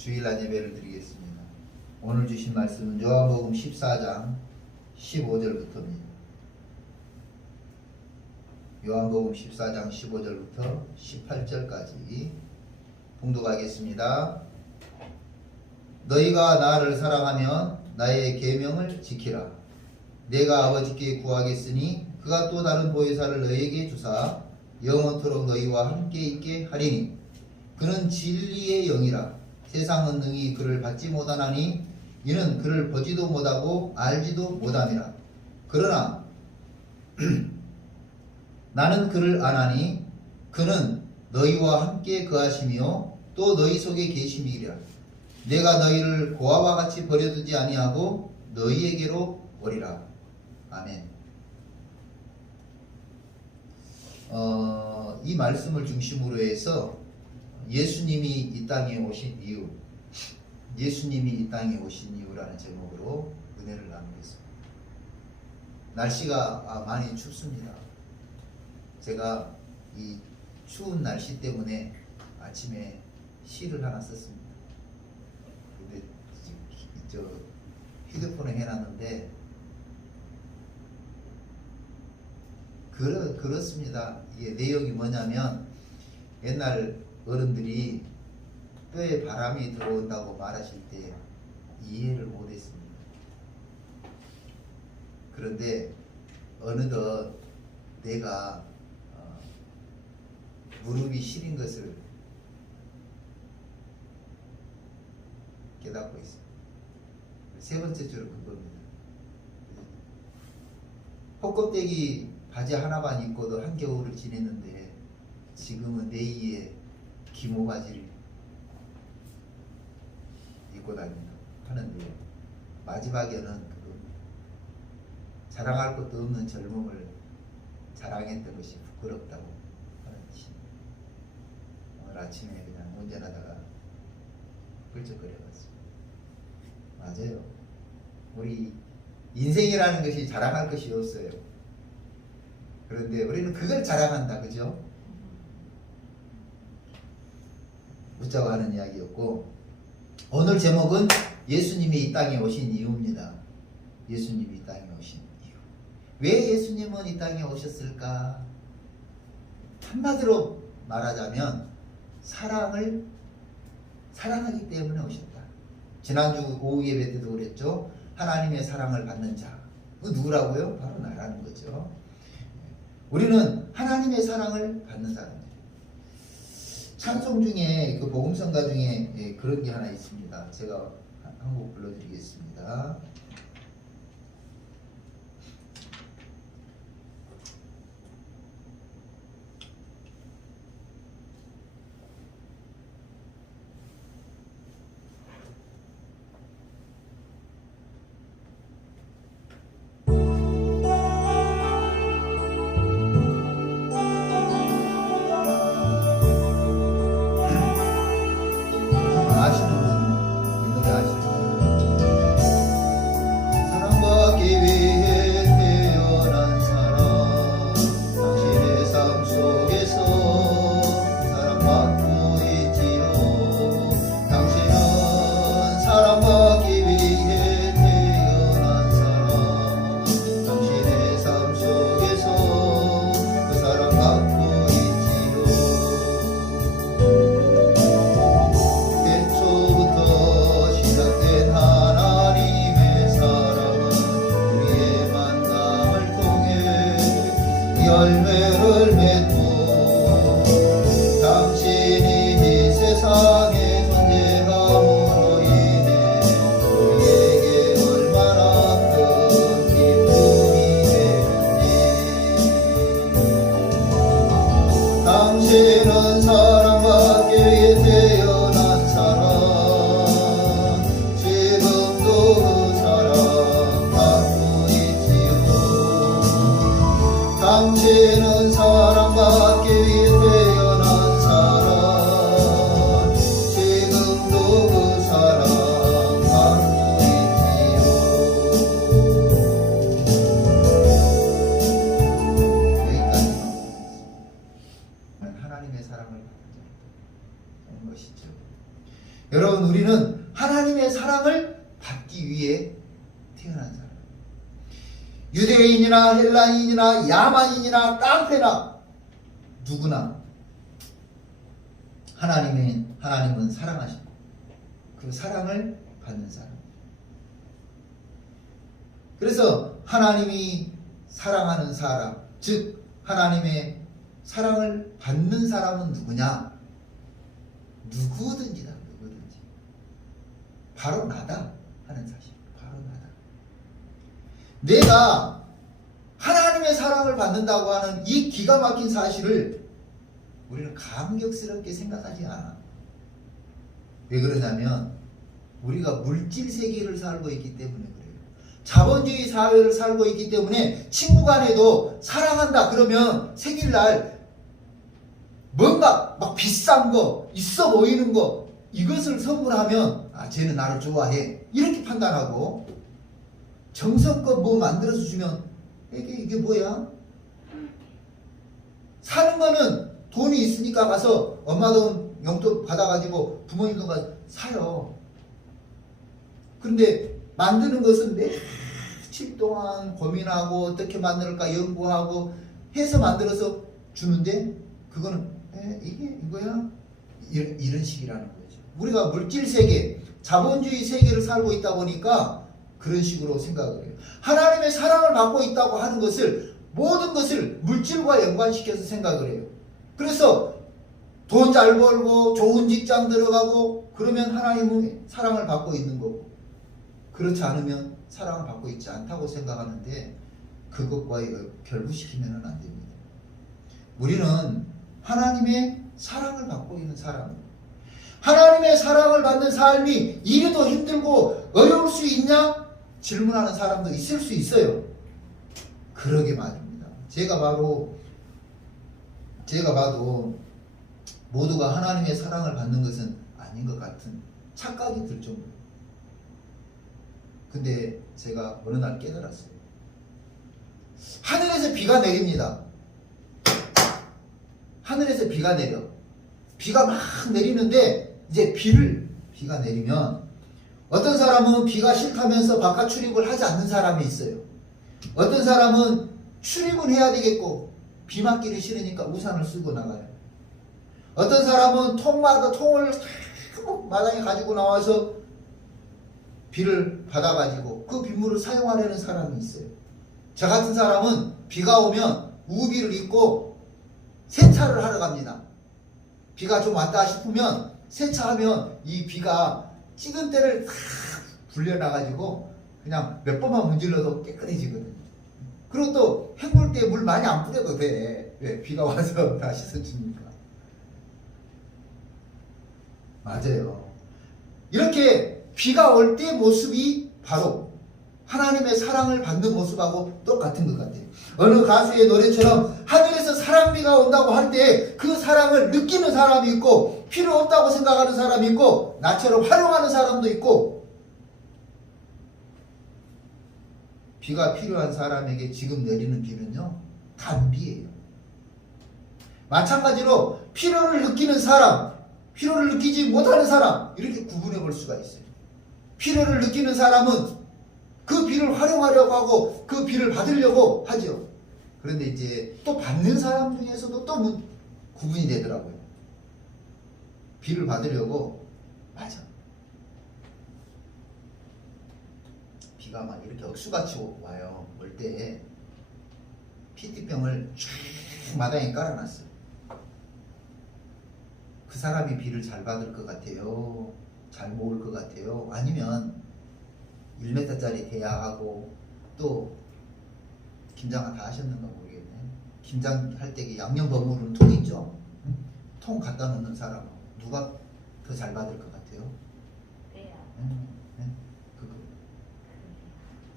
주일날 예배를 드리겠습니다. 오늘 주신 말씀은 요한복음 14장 15절부터입니다. 요한복음 14장 15절부터 18절까지 봉독하겠습니다. 너희가 나를 사랑하면 나의 계명을 지키라. 내가 아버지께 구하겠으니 그가 또 다른 보혜사를 너희에게 주사 영원토록 너희와 함께 있게 하리니 그는 진리의 영이라. 세상은 능히 그를 받지 못하나니 이는 그를 보지도 못하고 알지도 못함이라. 그러나 나는 그를 아나니 그는 너희와 함께 거하시며 또 너희 속에 계심이라. 내가 너희를 고아와 같이 버려두지 아니하고 너희에게로 오리라. 아멘. 이 말씀을 중심으로 해서 예수님이 이 땅에 오신 이유, 예수님이 이 땅에 오신 이유라는 제목으로 은혜를 나누겠습니다. 날씨가 많이 춥습니다. 제가 이 추운 날씨 때문에 아침에 시를 하나 썼습니다. 근데 저 휴대폰에 해놨는데 그렇습니다. 이게 내용이 뭐냐면 옛날 어른들이 뼈에 바람이 들어온다고 말하실 때 이해를 못했습니다. 그런데 어느덧 내가 무릎이 시린 것을 깨닫고 있습니다. 세 번째 줄은 그겁니다. 헛껍데기 바지 하나만 입고도 한겨울을 지냈는데 지금은 내이에 기모 바지를 입고 다닌다 하는데 마지막에는 그겁니다. 자랑할 것도 없는 젊음을 자랑했던 것이 부끄럽다고 하는 뜻입니다. 오늘 아침에 그냥 운전하다가 훌쩍거려봤습니다. 맞아요. 우리 인생이라는 것이 자랑할 것이 없어요. 그런데 우리는 그걸 자랑한다, 그죠? 웃자고 하는 이야기였고, 오늘 제목은 예수님이 이 땅에 오신 이유입니다. 예수님이 이 땅에 오신 이유. 왜 예수님은 이 땅에 오셨을까? 한마디로 말하자면 사랑하기 때문에 오셨다. 지난주 오후 예배 때도 그랬죠. 하나님의 사랑을 받는 자. 그 누구라고요? 바로 나라는 거죠. 우리는 하나님의 사랑을 받는 사람입니다. 찬송 중에 그 복음성가 중에 그런 게 하나 있습니다. 제가 한 곡 불러드리겠습니다. 여러분, 우리는 하나님의 사랑을 받기 위해 태어난 사람. 유대인이나 헬라인이나 야만인이나 깡패나 누구나 하나님은 사랑하시고 그 사랑을 받는 사람. 그래서 하나님이 사랑하는 사람, 즉 하나님의 사랑을 받는 사람은 누구냐? 누구든지다. 바로 나다 하는 사실. 바로 나다. 내가 하나님의 사랑을 받는다고 하는 이 기가 막힌 사실을 우리는 감격스럽게 생각하지 않아. 왜 그러냐면 우리가 물질 세계를 살고 있기 때문에 그래요. 자본주의 사회를 살고 있기 때문에 친구 간에도 사랑한다 그러면 생일날 뭔가 막 비싼 거, 있어 보이는 거 이것을 선물하면 쟤는 나를 좋아해 이렇게 판단하고, 정성껏 뭐 만들어서 주면 이게 뭐야? 사는 거는 돈이 있으니까 가서 엄마 돈 용돈 받아가지고 부모님 돈 가서 사요. 그런데 만드는 것은 며칠 동안 고민하고 어떻게 만들까 연구하고 해서 만들어서 주는데 그거는 이게 이거야? 이런 식이라는 거죠. 우리가 물질 세계, 자본주의 세계를 살고 있다 보니까 그런 식으로 생각을 해요. 하나님의 사랑을 받고 있다고 하는 것을, 모든 것을 물질과 연관시켜서 생각을 해요. 그래서 돈 잘 벌고 좋은 직장 들어가고 그러면 하나님의 사랑을 받고 있는 거고, 그렇지 않으면 사랑을 받고 있지 않다고 생각하는데 그것과 결부시키면 안 됩니다. 우리는 하나님의 사랑을 받고 있는 사람입니다. 하나님의 사랑을 받는 삶이 이래도 힘들고 어려울 수 있냐? 질문하는 사람도 있을 수 있어요. 그러게 말입니다. 제가 봐도 모두가 하나님의 사랑을 받는 것은 아닌 것 같은 착각이 들 정도로. 근데 제가 어느 날 깨달았어요. 하늘에서 비가 내립니다. 하늘에서 비가 내려. 비가 막 내리는데 이제 비가 내리면 어떤 사람은 비가 싫다면서 바깥 출입을 하지 않는 사람이 있어요. 어떤 사람은 출입은 해야 되겠고 비 맞기를 싫으니까 우산을 쓰고 나가요. 어떤 사람은 통을 마당에 가지고 나와서 비를 받아가지고 그 빗물을 사용하려는 사람이 있어요. 저 같은 사람은 비가 오면 우비를 입고 세차를 하러 갑니다. 비가 좀 왔다 싶으면 세차하면 이 비가 찌든 때를 다 불려놔가지고 그냥 몇 번만 문질러도 깨끗해지거든요. 그리고 또 헹굴 때 물 많이 안 뿌려도 돼. 왜? 비가 와서 다 씻어주니까. 맞아요. 이렇게 비가 올 때 모습이 바로 하나님의 사랑을 받는 모습하고 똑같은 것 같아요. 어느 가수의 노래처럼 하늘에서 사랑비가 온다고 할 때 그 사랑을 느끼는 사람이 있고 필요 없다고 생각하는 사람이 있고 나처럼 활용하는 사람도 있고, 비가 필요한 사람에게 지금 내리는 비는요 단비예요. 마찬가지로 필요를 느끼는 사람, 필요를 느끼지 못하는 사람, 이렇게 구분해 볼 수가 있어요. 필요를 느끼는 사람은 그 비를 활용하려고 하고 그 비를 받으려고 하죠. 그런데 이제 또 받는 사람 중에서도 또 구분이 되더라고요. 비를 받으려고, 맞아, 비가 막 이렇게 억수같이 와요. 올 때 PT병을 쭉 마당에 깔아놨어요. 그 사람이 비를 잘 받을 것 같아요? 잘 모을 것 같아요? 아니면 1m짜리 대야하고 또 김장 다 하셨는가 모르겠네. 김장할 때 양념 버무리는 통 있죠? 통 갖다 놓는 사람 누가 더 잘 받을 것 같아요? 대야. 그거.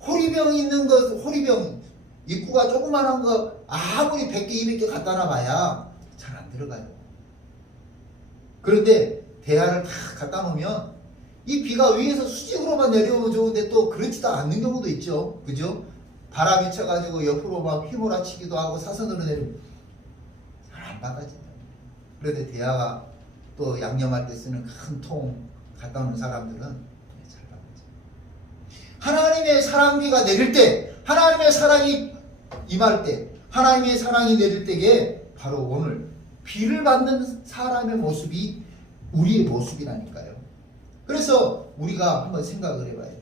호리병 있는 거, 호리병 입구가 조그만한 거 아무리 100개 200개 갖다 놔봐야 잘 안 들어가요. 그런데 대야를 다 갖다 놓으면 이 비가 위에서 수직으로만 내려오면 좋은데 또 그렇지도 않는 경우도 있죠. 그죠? 바람이 쳐가지고 옆으로 막 휘몰아치기도 하고 사선으로 내리면 잘 안 받아진다. 그런데 대야가 또 양념할 때 쓰는 큰 통, 갔다 오는 사람들은 잘 받았죠. 하나님의 사랑비가 내릴 때, 하나님의 사랑이 임할 때, 하나님의 사랑이 내릴 때에 바로 오늘 비를 받는 사람의 모습이 우리의 모습이라니까요. 그래서 우리가 한번 생각을 해봐요.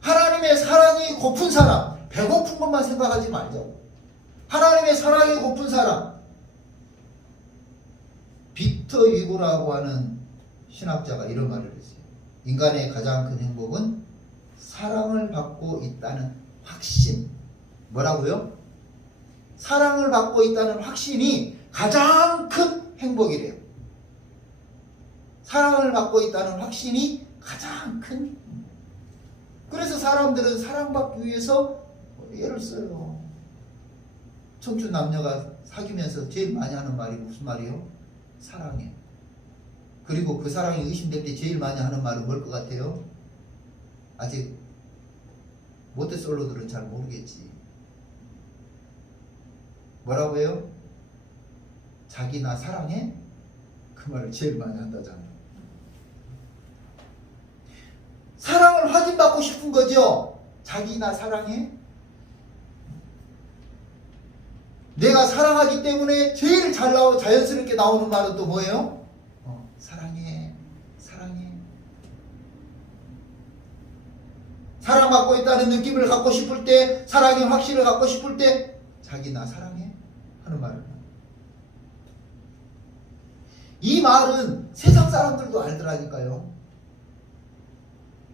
하나님의 사랑이 고픈 사람, 배고픈 것만 생각하지 말자고. 하나님의 사랑이 고픈 사람. 빅터 위고라고 하는 신학자가 이런 말을 했어요. 인간의 가장 큰 행복은 사랑을 받고 있다는 확신. 뭐라고요? 사랑을 받고 있다는 확신이 가장 큰 행복이래요. 사랑을 받고 있다는 확신이 가장 큰. 그래서 사람들은 사랑받기 위해서 예를 써요. 청춘 남녀가 사귀면서 제일 많이 하는 말이 무슨 말이에요? 사랑해. 그리고 그 사랑이 의심될 때 제일 많이 하는 말은 뭘 것 같아요? 아직 모태솔로들은 잘 모르겠지. 뭐라고 해요? 자기 나 사랑해? 그 말을 제일 많이 한다잖아요. 사랑을 확인받고 싶은 거죠. 자기 나 사랑해? 내가 사랑하기 때문에 제일 잘 자연스럽게 나오는 말은 또 뭐예요? 사랑해, 사랑해. 사랑받고 있다는 느낌을 갖고 싶을 때, 사랑의 확신을 갖고 싶을 때 자기 나 사랑해? 하는 말을. 이 말은 세상 사람들도 알더라니까요.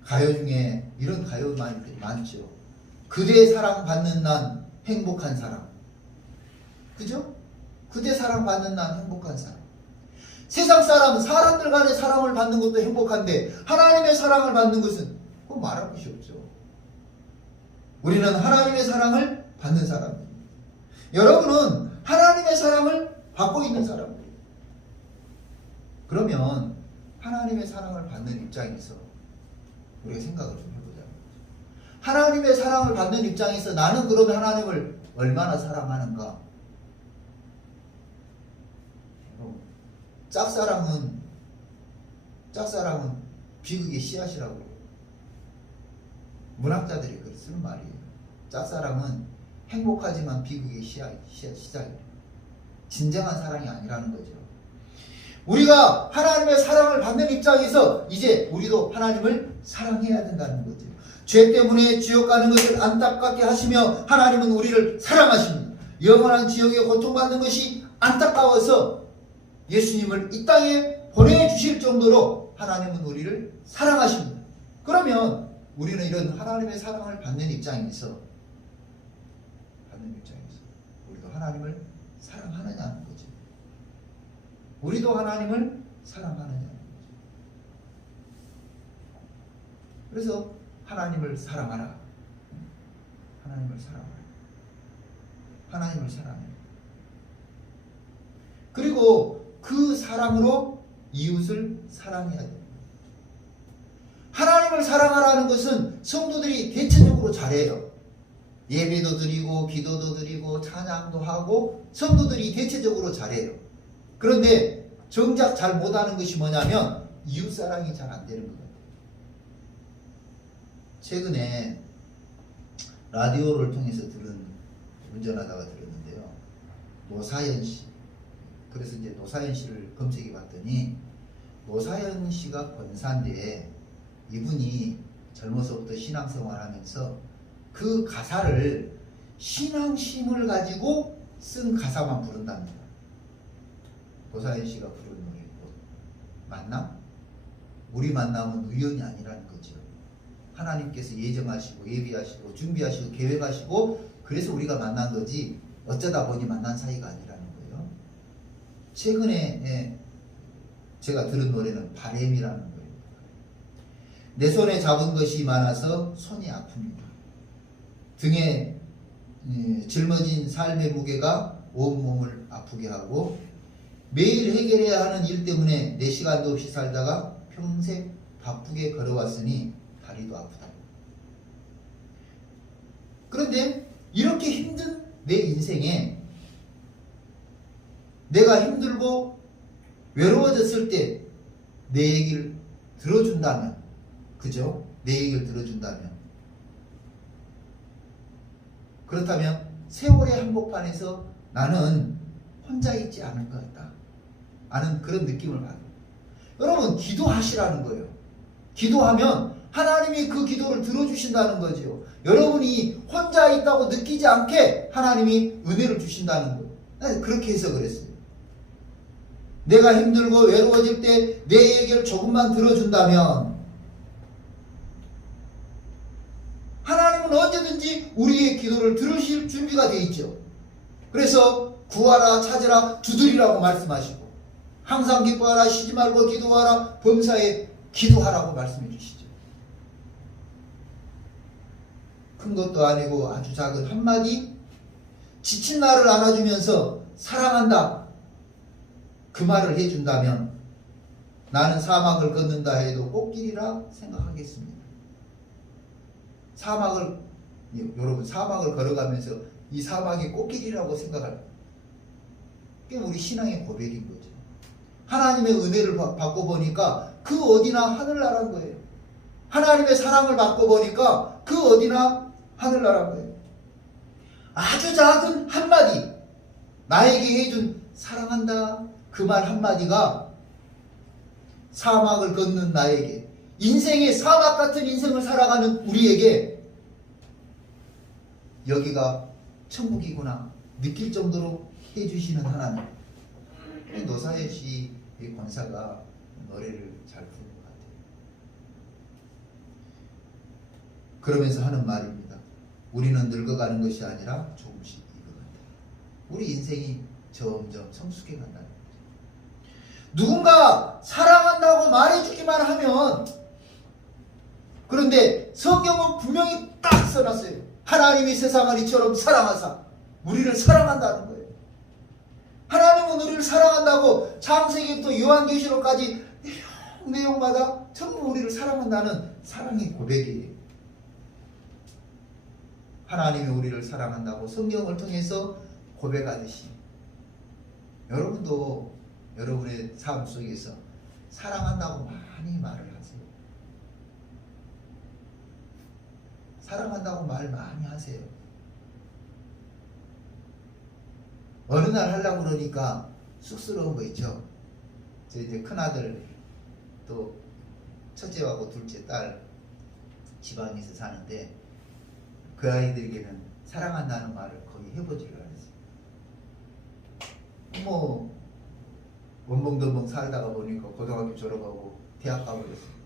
가요 중에 이런 가요 말들이 많죠. 그대 사랑받는 난 행복한 사람. 그죠? 그대 사랑받는 난 행복한 사람. 세상 사람, 사람들 간의 사랑을 받는 것도 행복한데 하나님의 사랑을 받는 것은 그건 말할 것이 없죠. 우리는 하나님의 사랑을 받는 사람입니다. 여러분은 하나님의 사랑을 받고 있는 사람이에요. 그러면 하나님의 사랑을 받는 입장에서 우리가 생각을 좀 해보자. 하나님의 사랑을 받는 입장에서 나는 그런 하나님을 얼마나 사랑하는가? 짝사랑은 비극의 씨앗이라고 해요. 문학자들이 그렇게 쓰는 말이에요. 짝사랑은 행복하지만 비극의 시작이에요. 진정한 사랑이 아니라는 거죠. 우리가 하나님의 사랑을 받는 입장에서 이제 우리도 하나님을 사랑해야 된다는 거죠. 죄 때문에 지옥 가는 것을 안타깝게 하시며 하나님은 우리를 사랑하십니다. 영원한 지옥에 고통받는 것이 안타까워서 예수님을 이 땅에 보내주실 정도로 하나님은 우리를 사랑하십니다. 그러면 우리는 이런 하나님의 사랑을 받는 입장에서 우리도 하나님을 사랑하느냐는 거죠. 우리도 하나님을 사랑하느냐는 거죠. 그래서 하나님을 사랑하라. 하나님을 사랑하라. 하나님을 사랑해. 그리고 그 사랑으로 이웃을 사랑해야 됩니다. 하나님을 사랑하라는 것은 성도들이 대체적으로 잘해요. 예배도 드리고 기도도 드리고 찬양도 하고 성도들이 대체적으로 잘해요. 그런데 정작 잘 못하는 것이 뭐냐면 이웃사랑이 잘 안 되는 것 같아요. 최근에 라디오를 통해서 운전하다가 들었는데요. 노사연 씨. 그래서 이제 노사연 씨를 검색해 봤더니 노사연 씨가 권사인데 이분이 젊어서부터 신앙생활 하면서 그 가사를 신앙심을 가지고 쓴 가사만 부른답니다. 노사연 씨가 부르는 노래고 맞나? 우리 만남은 우연이 아니라는 거죠. 하나님께서 예정하시고 예비하시고 준비하시고 계획하시고 그래서 우리가 만난 거지 어쩌다 보니 만난 사이가 아니라는 거예요. 최근에 제가 들은 노래는 바램이라는 노래입니다. 내 손에 잡은 것이 많아서 손이 아픕니다. 등에 짊어진 삶의 무게가 온몸을 아프게 하고 매일 해결해야 하는 일 때문에 내 시간도 없이 살다가 평생 바쁘게 걸어왔으니 다리도 아프다. 그런데 이렇게 힘든 내 인생에 내가 힘들고 외로워졌을 때 내 얘기를 들어준다면, 그죠? 내 얘기를 들어준다면, 그렇다면 세월의 한복판에서 나는 혼자 있지 않을 것 같다 하는 그런 느낌을 받아요. 여러분, 기도하시라는 거예요. 기도하면 하나님이 그 기도를 들어주신다는 거죠. 여러분이 혼자 있다고 느끼지 않게 하나님이 은혜를 주신다는 거예요. 난 그렇게 해석을 했어요. 내가 힘들고 외로워질 때 내 얘기를 조금만 들어준다면 하나님은 언제든지 우리의 기도를 들으실 준비가 되어 있죠. 그래서 구하라, 찾으라, 두드리라고 말씀하시고, 항상 기뻐하라, 쉬지 말고 기도하라, 범사에 기도하라고 말씀해 주시죠. 큰 것도 아니고 아주 작은 한마디, 지친 나를 안아주면서 사랑한다, 그 말을 해준다면 나는 사막을 걷는다 해도 꽃길이라 생각하겠습니다. 여러분, 사막을 걸어가면서 이 사막이 꽃길이라고 생각할, 그게 우리 신앙의 고백인 거죠. 하나님의 은혜를 받고 보니까 그 어디나 하늘나라인 거예요. 하나님의 사랑을 받고 보니까 그 어디나 하늘나라인 거예요. 아주 작은 한마디, 나에게 해준 사랑한다, 그 말 한마디가 사막을 걷는 나에게, 인생의 사막 같은 인생을 살아가는 우리에게 여기가 천국이구나 느낄 정도로 해주시는 하나님. 노사연 씨 권사가 노래를 잘 부른 것 같아요. 그러면서 하는 말입니다. 우리는 늙어가는 것이 아니라 조금씩 익어간다. 우리 인생이 점점 성숙해 간다는 거죠. 누군가 사랑한다고 말해주기만 하면, 그런데 성경은 분명히 딱 써놨어요. 하나님이 세상을 이처럼 사랑하사 우리를 사랑한다는 거예요. 하나님은 우리를 사랑한다고 창세기부터 요한계시록까지 내용마다 전부 우리를 사랑한다는 사랑의 고백이에요. 하나님이 우리를 사랑한다고 성경을 통해서 고백하듯이 여러분도 여러분의 삶 속에서 사랑한다고 많이 말을 하세요. 사랑한다고 말 많이 하세요. 어느 날 하려고 그러니까 쑥스러운 거 있죠. 저 이제 큰아들, 또 첫째하고 둘째 딸 지방에서 사는데 그 아이들에게는 사랑한다는 말을 거의 해보지를 않았어요. 뭐 원벙덩벙 살다가 보니까 고등학교 졸업하고 대학 가버렸어요.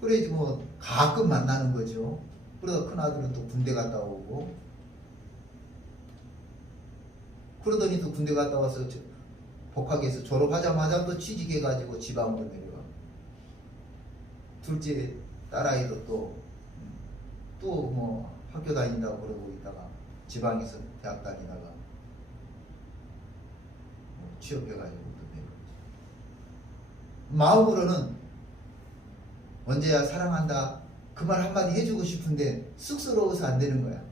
그래야지 뭐 가끔 만나는 거죠. 그러다 큰아들은 또 군대 갔다 오고, 그러더니 또 군대 갔다 와서 복학해서 졸업하자마자 또 취직해가지고 지방으로 내려가. 둘째 딸아이도 또 뭐 학교 다닌다고 그러고 있다가 지방에서 대학 다니다가 취업해가지고 또 내려오죠. 마음으로는 언제야 사랑한다 그 말 한마디 해주고 싶은데 쑥스러워서 안 되는 거야.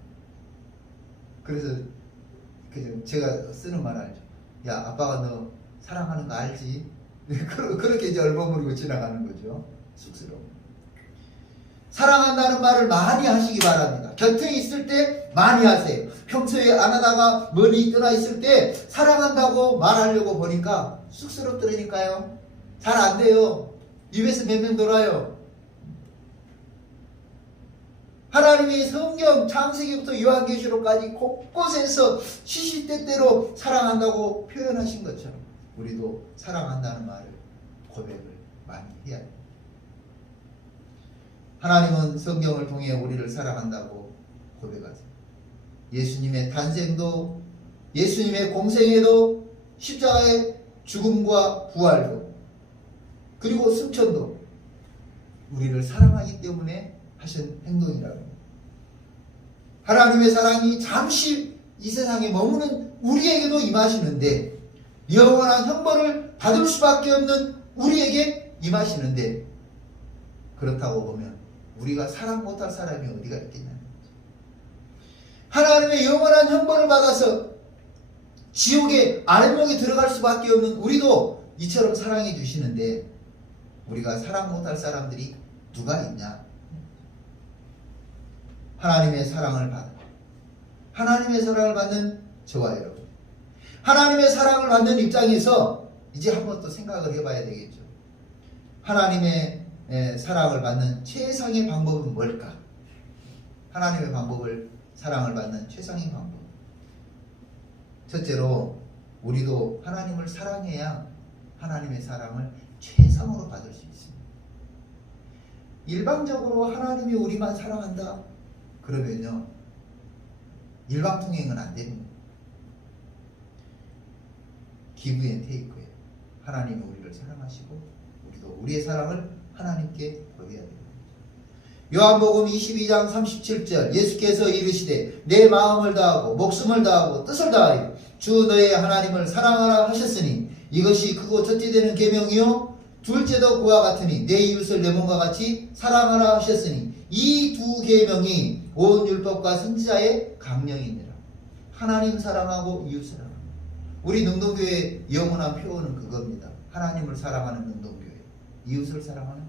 그래서 제가 쓰는 말 알죠. 야, 아빠가 너 사랑하는 거 알지? 그렇게 이제 얼버무리고 지나가는 거죠. 쑥스러워. 사랑한다는 말을 많이 하시기 바랍니다. 곁에 있을 때 많이 하세요. 평소에 안 하다가 멀리 떠나 있을 때 사랑한다고 말하려고 보니까 쑥스럽더라니까요. 잘 안 돼요. 입에서 맴맴 돌아요. 하나님이 성경 창세기부터 요한계시록까지 곳곳에서 시시때때로 사랑한다고 표현하신 것처럼 우리도 사랑한다는 말을 고백을 많이 해야 합니다. 하나님은 성경을 통해 우리를 사랑한다고 고백하세요. 예수님의 탄생도, 예수님의 공생애도, 십자가의 죽음과 부활도, 그리고 승천도 우리를 사랑하기 때문에 하신 행동이라고 합니다. 하나님의 사랑이 잠시 이 세상에 머무는 우리에게도 임하시는데, 영원한 형벌을 받을 수밖에 없는 우리에게 임하시는데, 그렇다고 보면 우리가 사랑 못할 사람이 어디가 있겠냐는 거죠. 하나님의 영원한 형벌을 받아서 지옥의 아랫목에 들어갈 수밖에 없는 우리도 이처럼 사랑해 주시는데, 우리가 사랑 못할 사람들이 누가 있냐? 하나님의 사랑을 받는 저와 여러분, 하나님의 사랑을 받는 입장에서 이제 한번 또 생각을 해봐야 되겠죠. 하나님의 사랑을 받는 최상의 방법은 뭘까? 하나님의 사랑을 받는 최상의 방법. 첫째로 우리도 하나님을 사랑해야 하나님의 사랑을 최상으로 받을 수 있습니다. 일방적으로 하나님이 우리만 사랑한다? 그러면요, 일방통행은 안 됩니다. 기브 앤 테이크예요. 하나님이 우리를 사랑하시고 우리도 우리의 사랑을 하나님께 보여야 됩니다. 요한복음 22장 37절, 예수께서 이르시되 내 마음을 다하고 목숨을 다하고 뜻을 다하여 주 너의 하나님을 사랑하라 하셨으니 이것이 크고 첫째 되는 계명이요 둘째도 그와 같으니 내 이웃을 내 몸과 같이 사랑하라 하셨으니 이 두 계명이 온 율법과 선지자의 강령이니라. 하나님 사랑하고 이웃 사랑하고. 우리 능동교회의 영원한 표현은 그겁니다. 하나님을 사랑하는 능동교회, 이웃을 사랑하는.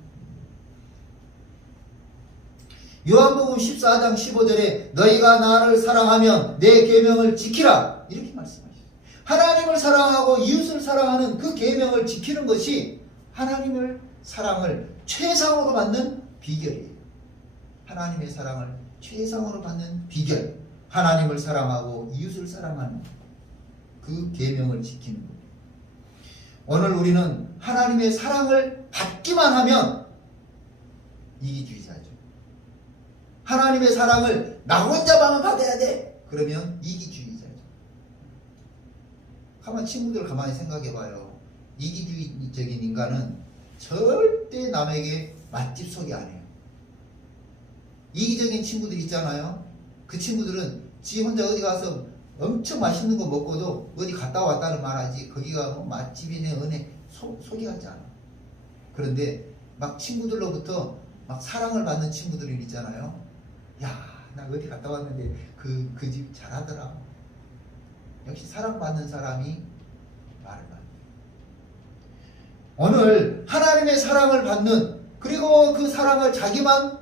요한복음 14장 15절에 너희가 나를 사랑하면 내 계명을 지키라 이렇게 말씀하셨어요. 하나님을 사랑하고 이웃을 사랑하는 그 계명을 지키는 것이 하나님의 사랑을 최상으로 받는 비결이에요. 하나님의 사랑을 최상으로 받는 비결, 하나님을 사랑하고 이웃을 사랑하는 그 계명을 지키는 거예요. 오늘 우리는 하나님의 사랑을 받기만 하면 이기주의자죠. 하나님의 사랑을 나 혼자만 받아야 돼. 그러면 이기주의자죠. 가만 친구들 가만히 생각해봐요. 이기주의적인 인간은 절대 남에게 맛집 소개 안 해요. 이기적인 친구들 있잖아요. 그 친구들은 지 혼자 어디 가서 엄청 맛있는 거 먹고도 어디 갔다 왔다는 말 하지 거기가 뭐 맛집이네 은혜 소개하지 않아. 그런데 막 친구들로부터 막 사랑을 받는 친구들이 있잖아요. 야, 나 어디 갔다 왔는데 그 집 잘하더라. 역시 사랑받는 사람이 말을 많이. 오늘 하나님의 사랑을 받는, 그리고 그 사랑을 자기만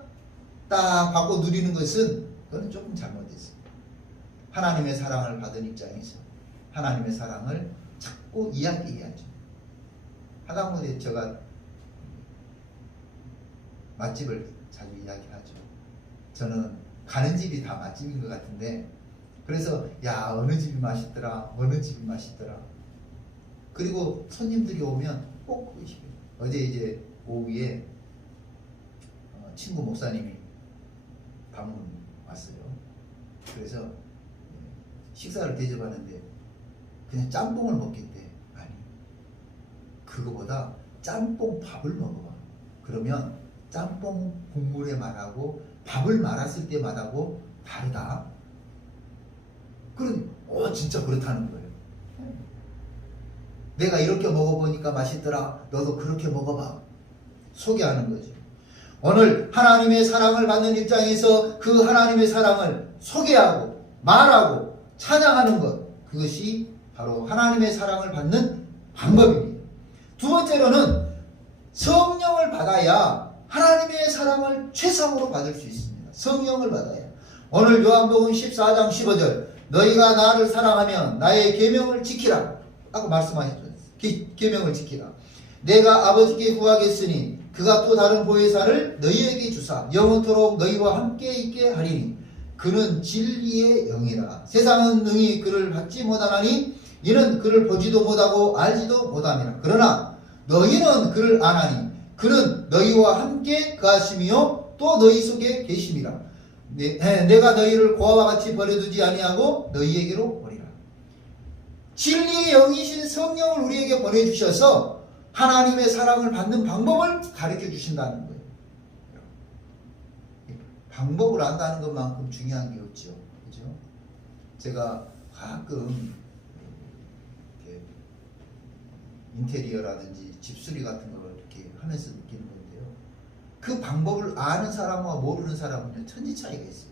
딱 받고 누리는 것은 그건 조금 잘못됐어요. 하나님의 사랑을 받은 입장에서 하나님의 사랑을 자꾸 이야기해야죠. 하다못해 제가 맛집을 자주 이야기하죠. 저는 가는 집이 다 맛집인 것 같은데, 그래서 야 어느 집이 맛있더라, 어느 집이 맛있더라. 그리고 손님들이 오면 꼭 그거 시켜요. 어제 이제 오후에 친구 목사님이 방문 왔어요. 그래서 식사를 대접하는데 그냥 짬뽕을 먹겠대. 아니, 그거보다 짬뽕 밥을 먹어봐. 그러면 짬뽕 국물의 맛하고 밥을 말았을 때 맛하고 다르다. 그럼 진짜 그렇다는 거예요. 내가 이렇게 먹어보니까 맛있더라. 너도 그렇게 먹어봐. 소개하는 거죠. 오늘 하나님의 사랑을 받는 입장에서 그 하나님의 사랑을 소개하고 말하고 찬양하는 것, 그것이 바로 하나님의 사랑을 받는 방법입니다. 두 번째로는 성령을 받아야 하나님의 사랑을 최상으로 받을 수 있습니다. 성령을 받아야. 오늘 요한복음 14장 15절, 너희가 나를 사랑하면 나의 계명을 지키라. 아까 말씀하셨죠. 계명을 지키라. 내가 아버지께 구하겠으니 그가 또 다른 보혜사를 너희에게 주사 영원토록 너희와 함께 있게 하리니 그는 진리의 영이라. 세상은 능히 그를 받지 못하나니 이는 그를 보지도 못하고 알지도 못함이라. 그러나 너희는 그를 아나니 그는 너희와 함께 거하심이요 또 너희 속에 계심이라. 내가 너희를 고아와 같이 버려두지 아니하고 너희에게로 오리라. 진리의 영이신 성령을 우리에게 보내주셔서 하나님의 사랑을 받는 방법을 가르쳐 주신다는 거예요. 방법을 안다는 것만큼 중요한 게 없죠. 그죠? 제가 가끔 이렇게 인테리어라든지 집수리 같은 걸 이렇게 하면서 느끼는 건데요. 그 방법을 아는 사람과 모르는 사람은 천지 차이가 있어요.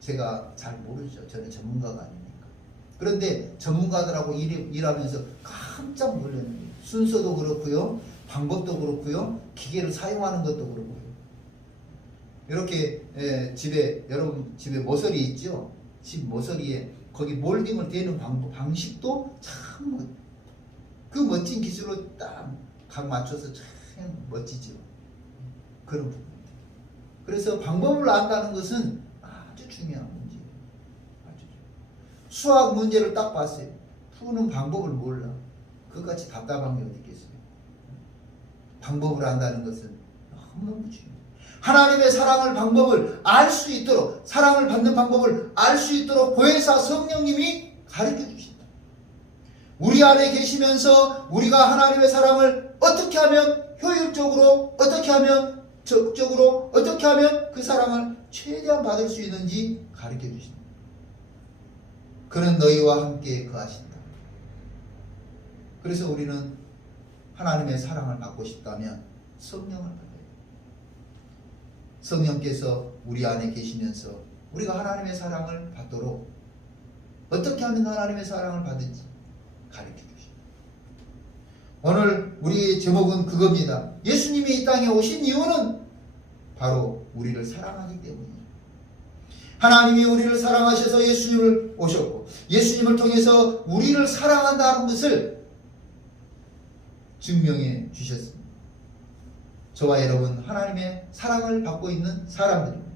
제가 잘 모르죠. 저는 전문가가 아니니까. 그런데 전문가들하고 일하면서 깜짝 놀랐는 거예요. 순서도 그렇고요. 방법도 그렇고요. 기계를 사용하는 것도 그렇고요. 이렇게 집에 여러분 집에 모서리 있죠? 집 모서리에 거기 몰딩을 대는 방식도 참 그 멋진 기술로 딱 각 맞춰서 참 멋지죠. 그런 부분입니다. 그래서 방법을 안다는 것은 아주 중요한 문제예요. 아주 수학 문제를 딱 봤어요. 푸는 방법을 몰라. 그것같이 답답한 게 어디 있겠어요. 방법을 안다는 것은 너무너무 중요해요. 하나님의 사랑을 방법을 알 수 있도록, 사랑을 받는 방법을 알 수 있도록 보혜사 성령님이 가르쳐 주신다. 우리 안에 계시면서 우리가 하나님의 사랑을 어떻게 하면 효율적으로, 어떻게 하면 적극적으로, 어떻게 하면 그 사랑을 최대한 받을 수 있는지 가르쳐 주신다. 그는 너희와 함께 거하신다. 그래서 우리는 하나님의 사랑을 받고 싶다면 성령을 받아야 돼요. 성령께서 우리 안에 계시면서 우리가 하나님의 사랑을 받도록 어떻게 하면 하나님의 사랑을 받는지 가르쳐 주십니다. 오늘 우리의 제목은 그겁니다. 예수님이 이 땅에 오신 이유는 바로 우리를 사랑하기 때문입니다. 하나님이 우리를 사랑하셔서 예수님을 오셨고 예수님을 통해서 우리를 사랑한다는 것을 증명해 주셨습니다. 저와 여러분 하나님의 사랑을 받고 있는 사람들입니다.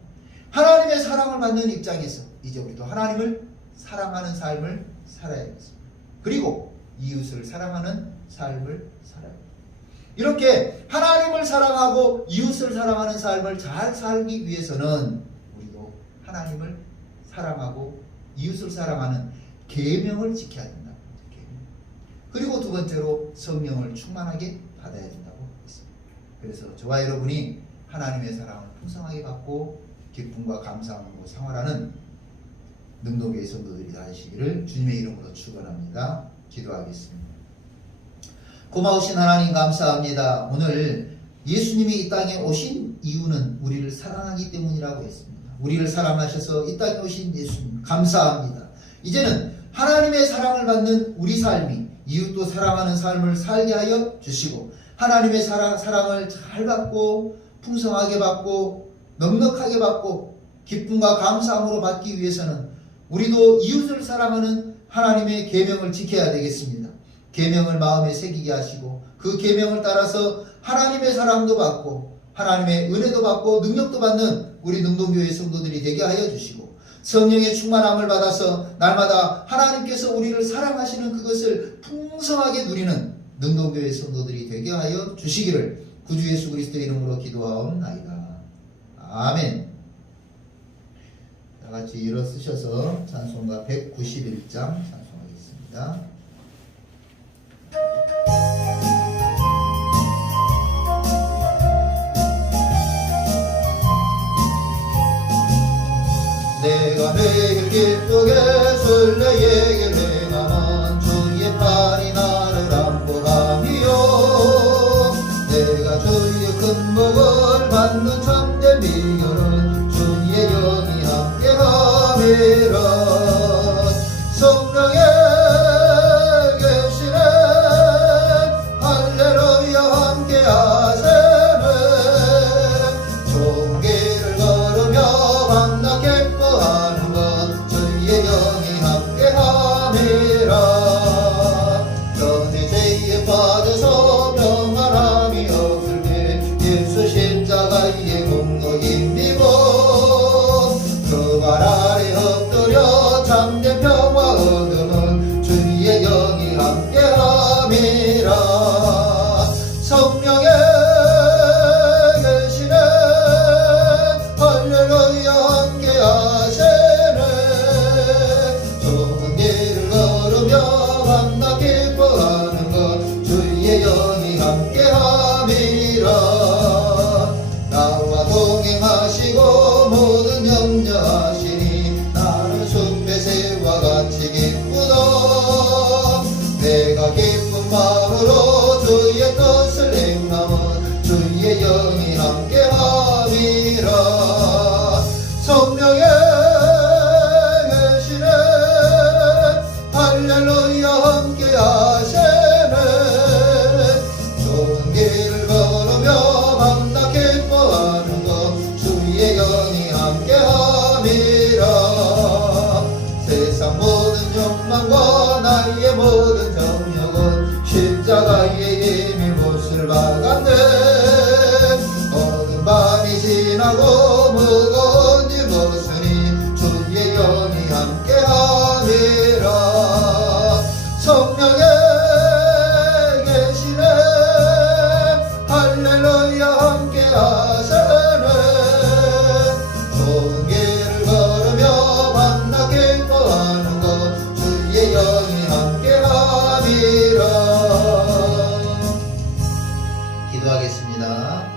하나님의 사랑을 받는 입장에서 이제 우리도 하나님을 사랑하는 삶을 살아야겠습니다. 그리고 이웃을 사랑하는 삶을 살아야 합니다. 이렇게 하나님을 사랑하고 이웃을 사랑하는 삶을 잘 살기 위해서는 우리도 하나님을 사랑하고 이웃을 사랑하는 계명을 지켜야 된다. 그리고 두 번째로 성령을 충만하게 받아야 된다고 했습니다. 그래서 저와 여러분이 하나님의 사랑을 풍성하게 받고 기쁨과 감사함으로 생활하는 능동교회 성도들이 되시기를 주님의 이름으로 축원합니다. 기도하겠습니다. 고마우신 하나님 감사합니다. 오늘 예수님이 이 땅에 오신 이유는 우리를 사랑하기 때문이라고 했습니다. 우리를 사랑하셔서 이 땅에 오신 예수님 감사합니다. 이제는 하나님의 사랑을 받는 우리 삶이 이웃도 사랑하는 삶을 살게 하여 주시고 하나님의 사랑을 잘 받고 풍성하게 받고 넉넉하게 받고 기쁨과 감사함으로 받기 위해서는 우리도 이웃을 사랑하는 하나님의 계명을 지켜야 되겠습니다. 계명을 마음에 새기게 하시고 그 계명을 따라서 하나님의 사랑도 받고 하나님의 은혜도 받고 능력도 받는 우리 능동교회 성도들이 되게 하여 주시고 성령의 충만함을 받아서 날마다 하나님께서 우리를 사랑하시는 그것을 풍성하게 누리는 능동교회 성도들이 되게 하여 주시기를 구주 예수 그리스도의 이름으로 기도하옵나이다. 아멘. 다 같이 일어서셔서 찬송가 191장 찬송하겠습니다. 내가 매일 기쁘게 술래에게 행하면 주의 팔이 나를 안보하며 내가 주의 큰 복을 받는 참된 비결은 주의 영이 함께함이라. 성령의 계시네 할렐루야 함께하세네. 좋은 길을 걸으며 만나게 하는 것 주의 영이 함께함이라. 전에 죄에 빠져서 평안함이 없을때 예수 십자가의 공로 힘입어 그 발 아래 엎드려 기도하겠습니다.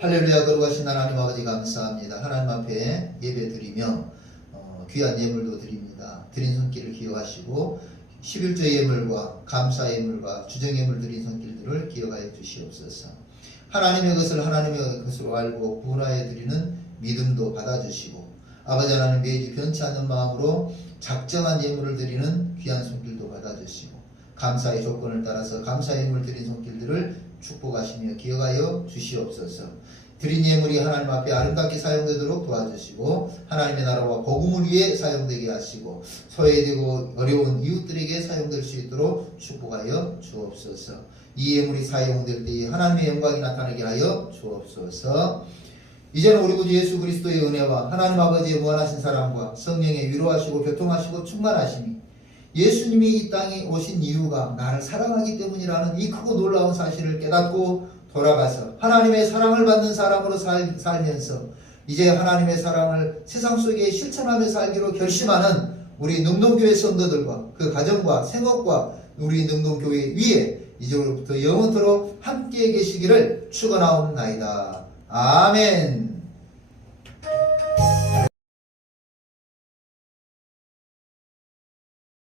할렐루야. 거룩하신 하나님 아버지 감사합니다. 하나님 앞에 예배 드리며 귀한 예물도 드립니다. 드린 손길을 기억하시고 11조 예물과 감사 예물과 주정 예물 드린 손길들을 기억하여 주시옵소서. 하나님의 것을 하나님의 것으로 알고 구원하여 드리는 믿음도 받아주시고 아버지 하나님 매주 변치 않는 마음으로 작정한 예물을 드리는 귀한 손길도 받아주시고 감사의 조건을 따라서 감사 예물 드린 손길들을 축복하시며 기억하여 주시옵소서. 드린 예물이 하나님 앞에 아름답게 사용되도록 도와주시고 하나님의 나라와 복음을 위해 사용되게 하시고 소외되고 어려운 이웃들에게 사용될 수 있도록 축복하여 주옵소서. 이 예물이 사용될 때에 하나님의 영광이 나타나게 하여 주옵소서. 이제는 우리 구주 예수 그리스도의 은혜와 하나님 아버지의 무한하신 사랑과 성령의 위로하시고 교통하시고 충만하심이 예수님이 이 땅에 오신 이유가 나를 사랑하기 때문이라는 이 크고 놀라운 사실을 깨닫고 돌아가서 하나님의 사랑을 받는 사람으로 살면서 이제 하나님의 사랑을 세상 속에 실천하며 살기로 결심하는 우리 능동교회 성도들과 그 가정과 생업과 우리 능동교회 위에 이제부터 영원토록 함께 계시기를 축원하옵나이다. 아멘.